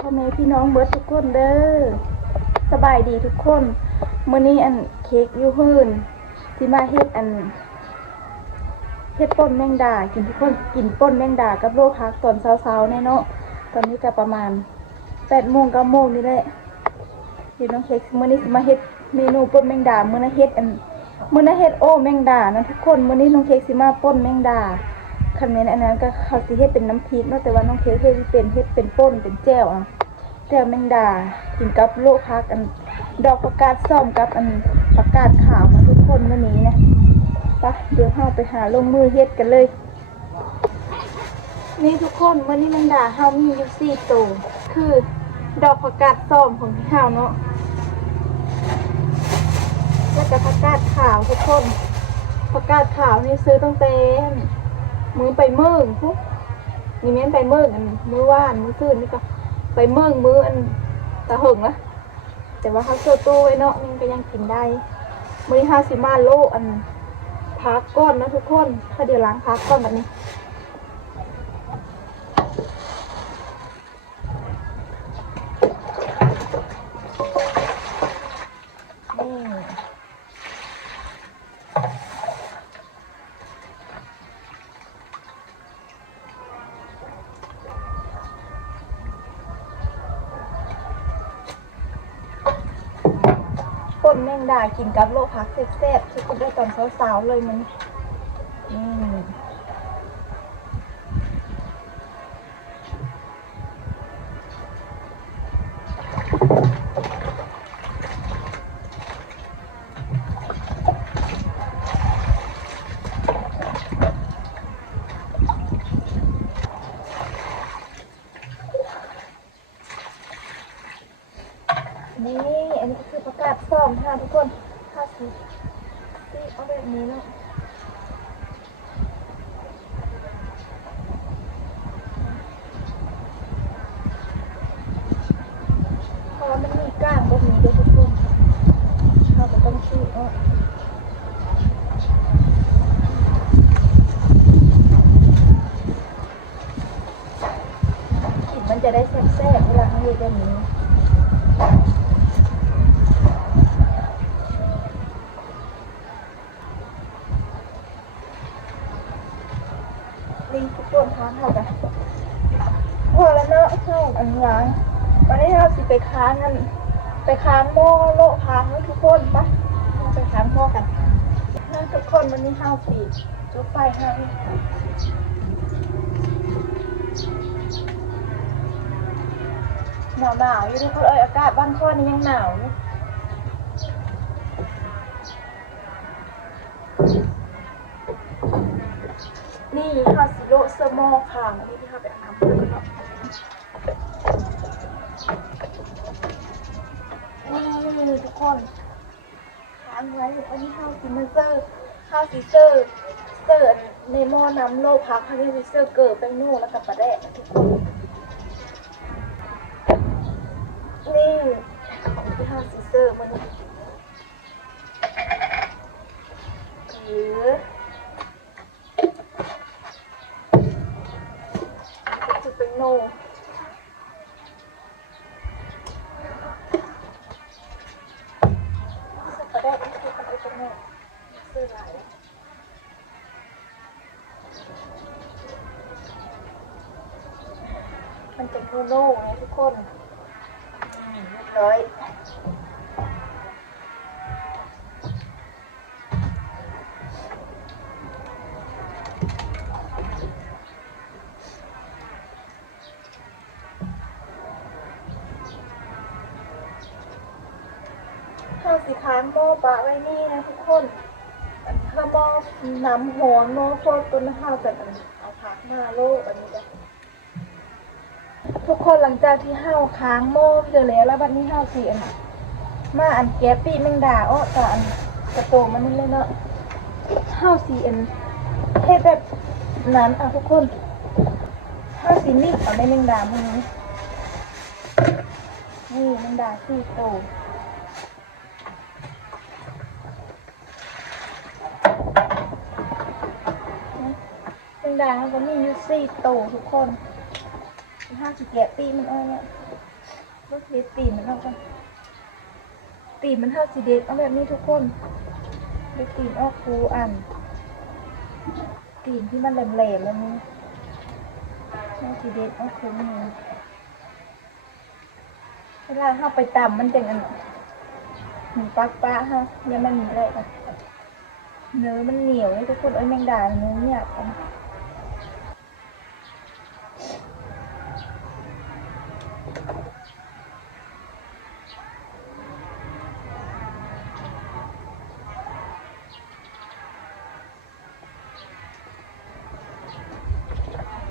พ่อแม่พี่น้องเบิร์ดทุกคนเด้อสบายดีทุกคนมื้อนี้อันเค้กยู่หื่นที่มาเฮ็ดอันเฮ็ดป่นแมงดา กินทุกคนกินป่นแมงดากับโลพักตอนเช้าๆแน่เนาะตอนนี้ก็ประมาณ8โมง9โมงนี่แหละเดี๋ยวน้องเค้กมื้อนี้สิมาเฮ็ดเมนูป่นแมงดามื้อนั้เฮ็ดอันมื้อนั้เฮ็ดโอ้แมงดานะทุกคนมื้อนี้น้องเค้กสิมาป่นแมงดา คันเมนอันนั้นก็เขาสิเฮ็ดเป็นน้ำพริกเนาะแต่ว่าน้องเค้กเฮ็ดเป็นเฮ็ดเป็นป่นเป็นแจ่วอะแจ่วแมงดากินกับโลพักอัน ดอกประกาศส้มกับอันประกาศขาวมาทุกคนมื้อนี้นะปะเดี๋ยวเฮาไปหาลงมือเฮ็ดกันเลย นี่ทุกคนมื้อนี้แมงดาเฮามีอยู่สี่ตัวคือดอกประกาศส้มของพี่เฮาเนาะแล้วก็ประกาศขาวทุกคนประกาศขาวนี่ซื้อตั้งแต่ มือไปเมืองปุ๊บนี่แม่นไปเมืองอันมือว่านมือซื่นนี่ก็ ไปเมืองมืออันตะหึงนะแต่ว่าเขาเสื้อตู้ไว้เนาะมันก็ยังกินได้มือห้าสิมาโลอันพักก้อนนะทุกคนถ้าเดี๋ยวล้างพักก้อนแบบนี้ ดากินกับโลพักแซ่บๆที่กินได้ตอนเช้าๆเลยมันอืมอันนี้ก็คือประกาศซ่อมค่ะทุกคนถ้าสินี่เอาแบบนี้เนาะเพราะว่ามันมีก้านตรงนี้ด้วยทุกคนเราก็ต้องชื่อเนาะกลิ่นมันจะได้แซ่บๆเวลาเขาเฮ็ดแบบนี้ ลิงทุกคนค้างเขากันพอแล้วเนาะเข้าอันล้างวันนี้เรา ไปค้างกันไปค้างหม้อโลค้างให้ทุกคนปะไปค้างหม้อกันนั่นทุกคนวันนี้ห้าปีจุดไฟให้หนาวหนาวๆอยู่ทุกคนเอ้ยอากาศบ้านข้อนี้ยังหนาวอยู่นี่ฮาซิโร่เซอร์โมค่ะอันนี้ที่เขาไปอาบน้ำ นี่ทุกคนค้างไว้อันนี้ข้าวซิมเซอร์ข้าวซิเซอร์เสิร์ในหม้อน้ำโลพักข้าวซิเซอร์เกิดแป้งโน่แล้วกับปลาแดกทุกคนนี่ของที่ห้างซีเซอร์มันหรือจะเป็นโน มันเป็นโนโน่ไงทุกคนเรียบร้อยข้าวสีค้างหม้อปลาไว้นี่นะทุกคนข้าวหม้อน้ำหอมหม้อโคตรต้นข้าวแต่เอาผักมาโลกอันนี้จ้ะ ทุกคนหลังจากที่ห้าค้างโม่เจอแล้วแล้วบัดนี้ห้าสีอันมาอันแก๊ปปี้แมงดาอ้อกับอันกระโปงมันนี่เลยเนาะห้าสีอันเฮ็ดแบบนั้นอะทุกคนห้าสีนี่เอาได้แมงดามันนี้นี่แมงดาสี่โตวแมงดามันก็มีอยู่สี่โตวทุกคน ห้าสิบแกะปีมันอ้อยเนี่ยก็เด็ดตีนมันออกกันตีนมันเท่าสีเด็ดเอาแบบนี้ทุกคนเด็ดตีนออกคูอัน ตีนที่มันแหลมๆแล้วนี่เอาสีเด็ดออกคูมือเวลาเข้าไปต่ำมันจะอันหมูปักปลาฮะเนี่ยมันมีอะไรกันเนื้อมันเหนียวเลยทุกคนเอ้ยแมงดาเนื้อเนี่ย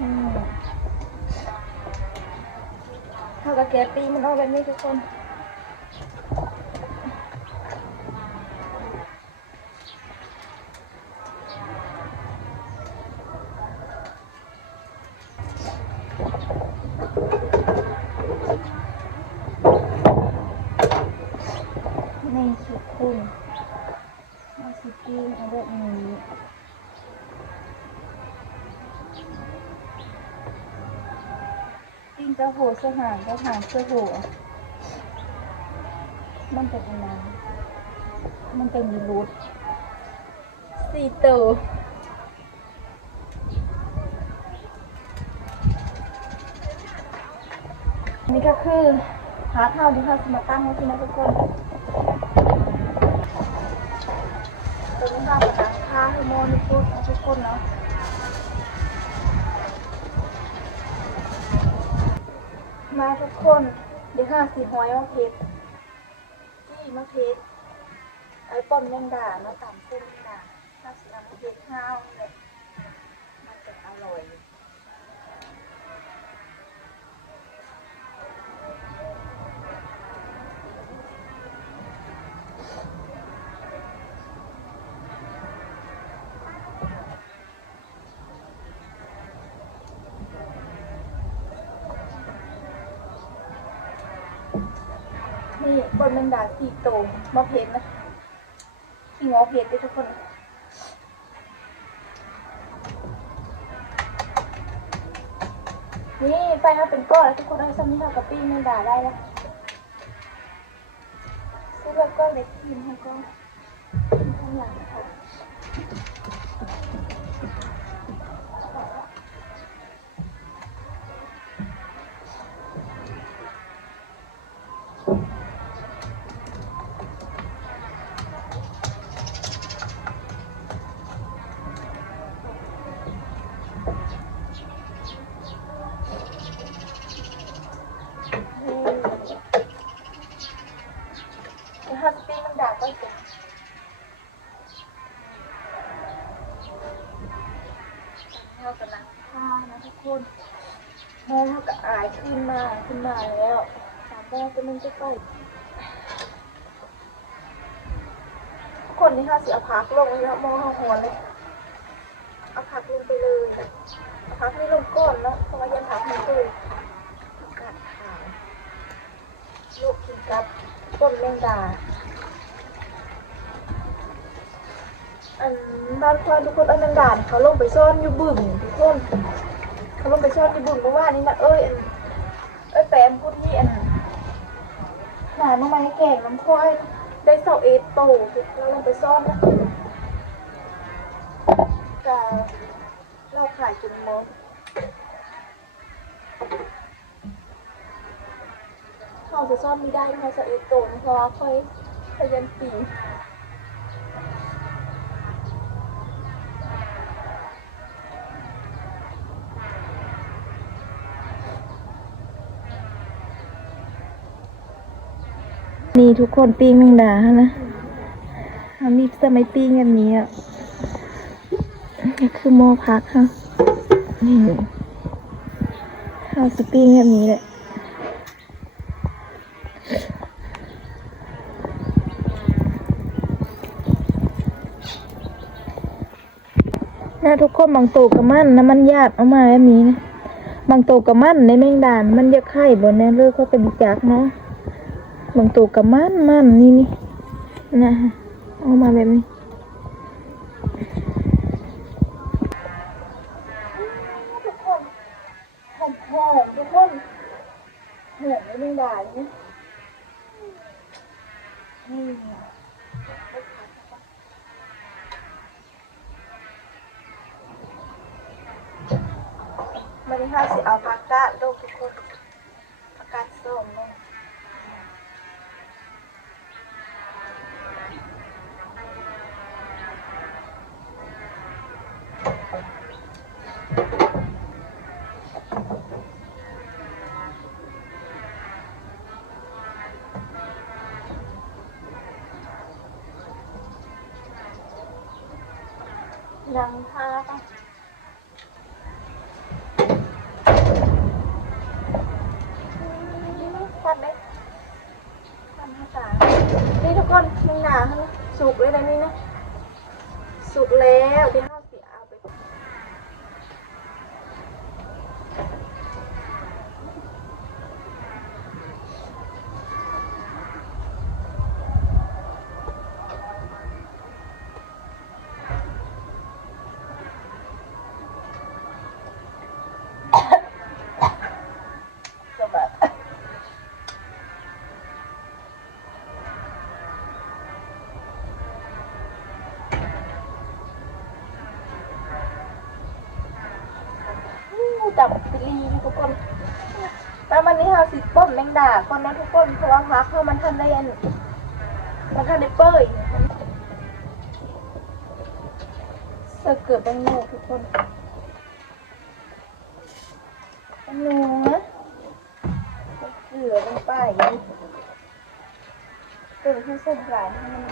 กันอืมเท่ากับแกตีมันออกแบบนี้ทุกคนเอาสกีนเอาแบบนี้ ปิ้งกระ โหเสื้อหางกระหางเสื้อโหมันจะเป็นน้ำมันจะมีรูทสี่ตัวนี่ก็คือหาเท่าที่เขาจะมาตั้งไว้ที่นะทุกคนตัวนี้เราจะตั้งค่าให้โมนทุกคนทุกคนเนาะ มาทุกคน เดี๋ยวห้าสีหอยมะเพชรที่มะเพชรไอ้ป้อมยังด่ามาต่ำเส้นด่าห้าสีน้ำมะเพชรข้าว นี่บนมันดาสี่โตวมะเพนนะขี้งอเพนด้วยทุกคนนี่ไฟมาเป็นก้อนแล้วทุกคนเอาซ้ำนี่เรากับปี้มันด่าได้แล้วซื้อแล้วก็เล็กทีมให้ก็ ขึ้นมาขึ้นมาแล้วสามแม่ก็มันจะไปทุกคนนี่ค่ะเสียพักลงแล้วมองเขาหัวเลยเอาผักลงไปเลยเอาผักนี่ลงก่อนเนาะเพราะว่ายังผักไม่เคยกัดขาวลูกกินกับต้นแมงดาอันบ้านควายทุกคนเอาแมงดาเนี่ยเขาลงไปซ่อนอยู่บึ่งทุกคนเขาลงไปซ่อนอยู่บึ่งเพราะว่านี่นะเอ้ย อันเอ้แปมพูดนี่อันหาน้องไม้แก่น้ำควายได้เสาเอสโตเราลงไปซ่อนนะกาเราขายจนหมดเขาจะซ่อมไม่ได้เพราะสะเอดโตนเพราะว่าค่อยพยันปี นี่ทุกคนปิ้งแมงดาฮะนะอะมีสมัยปิ้งแบบนี้อะก็คือโมพักค่ะนี่เอาสปิ้งแบบนี้แหละนะทุกคนบางตัวกับมันนะมันยากเอามาแบบนี้นะบางตัวกับมันในแมงดานมันจะไข่บนแน่เลิกเขาเป็นจักเนาะ บางตัวกับมันมันนี่นี่นะเอามาแบบนี้ทุกคนหอมหอมทุกคนหอมในแมงด่าเลยนะนี่มันนี้ห้าสิเอาผักกาดลูกทุกคนผักกาดส้มลงท่าปะควันเลยควันหน้าตานี่ทุกคนมึงหนาฮะ สุกแลยนะนี่นะ สุกแล้วเอาไป สบัดอู้ดับปิลีทุกคน แล้ววันนี้เราสิป้นแมงดาก่อนนทุกคนเพราะว่าพักเพราะมันทันได้อันมันทันได้เปื่อยเสิร์ฟเกือบแบงโง่ทุกคนแบงโง่นะเกลือลงไปเกลือที่เส้นหลายให้มัน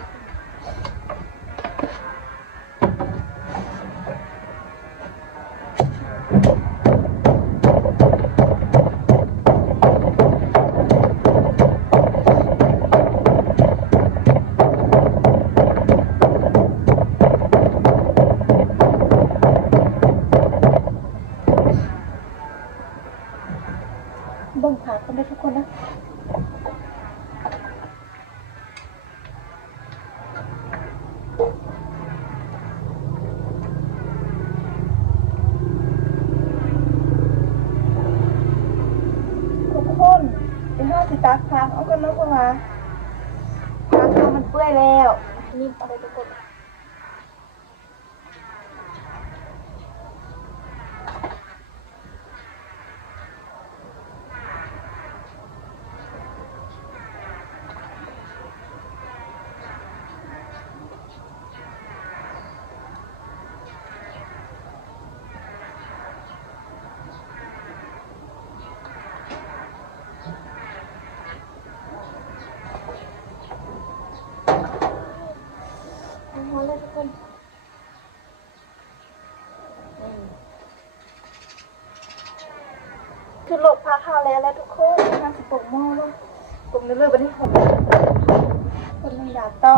โหลดพักข้าวแล้วแล้วทุกคนงานสิปลุกหม้อลงปลุกเรื่อยๆวันนี้คนคนหนึ่งดาต่อ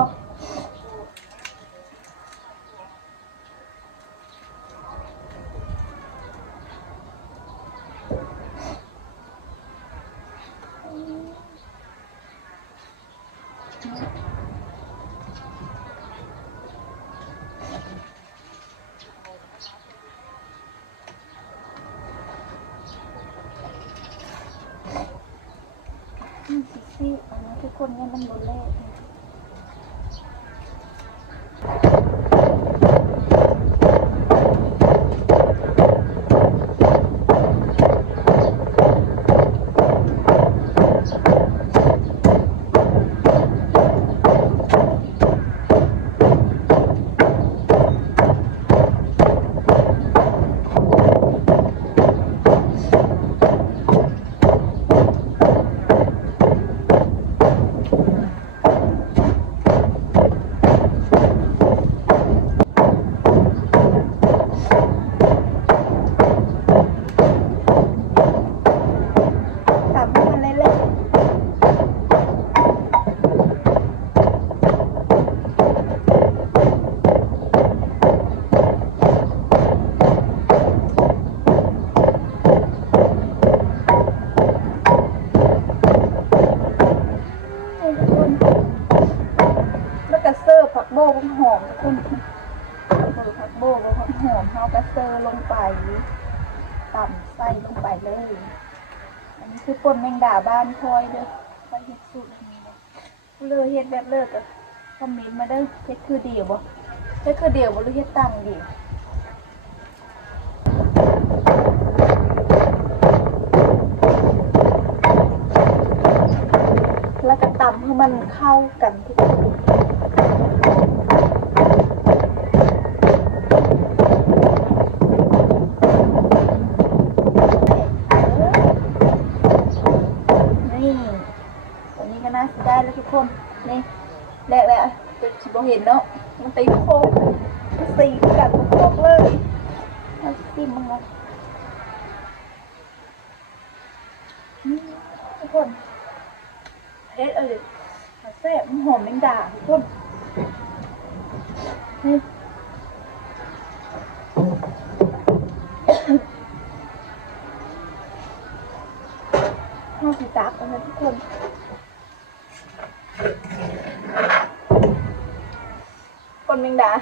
อืมซิซี่เอานะทุก คนเนี่ยมันหมดแล้ว กนนี้คือป่นแมงดาบ้านพอยเด้อไปเฮ็ดสูตรนี้เลยเลยเฮ็ดแบบเลิกก็คอมเมนต์มาเด้อเฮ็ดคือเดียวบ่เฮ็ดคือเดียวบ่หรือเฮ็ดตังเดียวแล้วก็ตำให้มันเข้ากันทุกคนนี่ตัวนี้ก็น่าสิได้แล้วทุกคน นี่แรกแล้วจะสิบ่เห็นเนาะ มันตีโค้งสีกันโค้งเลยมาซิมมันละนี่ทุกคนเฮ็ดเอ้ยแซ่บมันหอมแมงดาทุกคนนี่ ห้าสิตักนะทุกคน คนแมงดา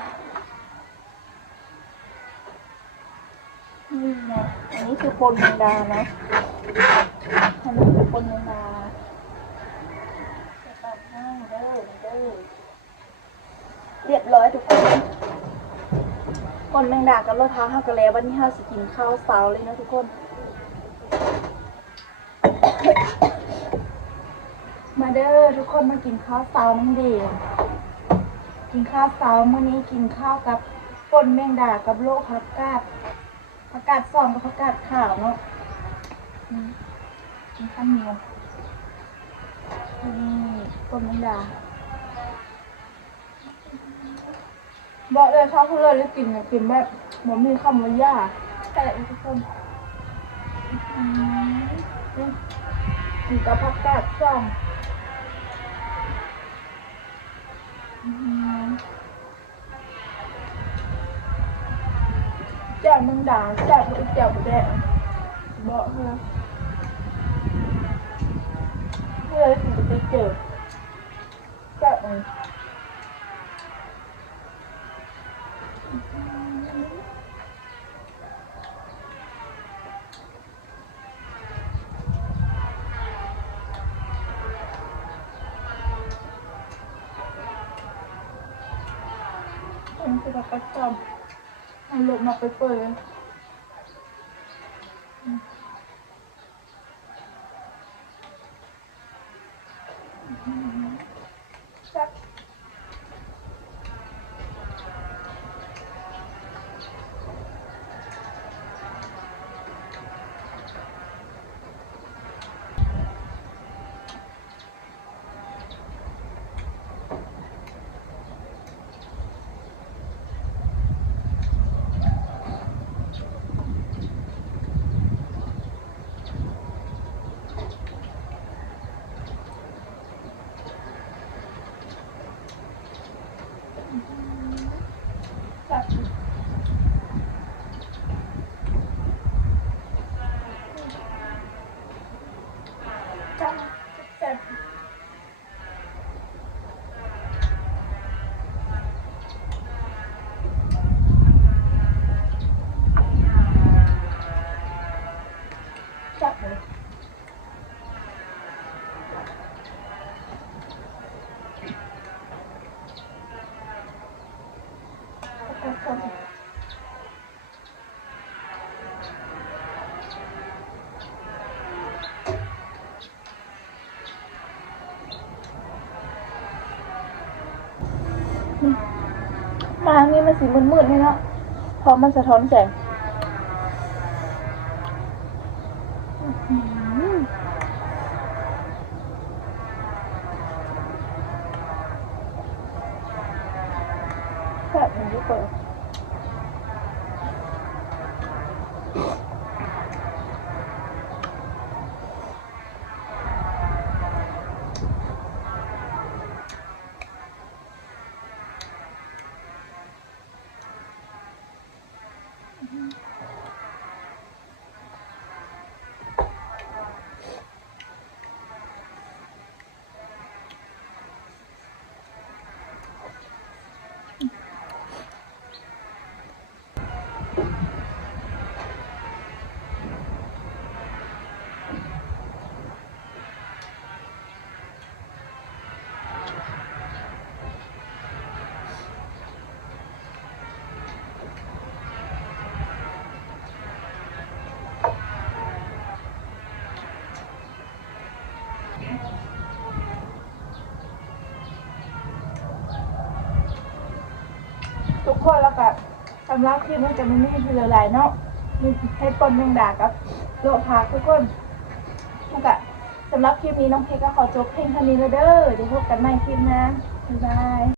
นี่ไงอันนี้คือคนแมงดานะอันนี้คือคนแมงดาจะตัดให้เด้อเด้อเรียบร้อยทุกคนคนแมงดากับรถท้าห้ากระแล้ววันนี้ห้าสกินข้าวเสาเลยนะทุกคน มา เด้อทุกคนมากินข้าวเสาน้ำเดีกินข้าวเสามื้อนี้กินข้าวกับป่นแมงดากับโลกผักกาดผักกาดซองกับผักกาดขาวเนาะอืมกินข้าวเหนียวนี่ป่นแมงดาบอกเลยชอบพูดเลยแล้วกินเนี่ยกินแบบเหมือนมีคำว่าย่าแต่ทุกคนอืมกินกับผักกาดซอง อืมแจ่วมึงด่าแจ่วมึงแเธอเพื่อถึงจะแบบประจำเอาลงมาไปเปิด สีมืดๆนี่เนาะพอมันสะท้อนแสงอื้อหือแซ่บ มันทุกคนสำหรับคลิปมันจะไม่มีคือหลายเนาะมีให้ปนแมงดากับโลพักทุกคนแล้วก็สำหรับคลิปนี้น้องเพชรก็ขอจบเพลงเท่านี้แล้วเด้อเดี๋ยวพบกันใหม่คลิปหนะบ๊ายบาย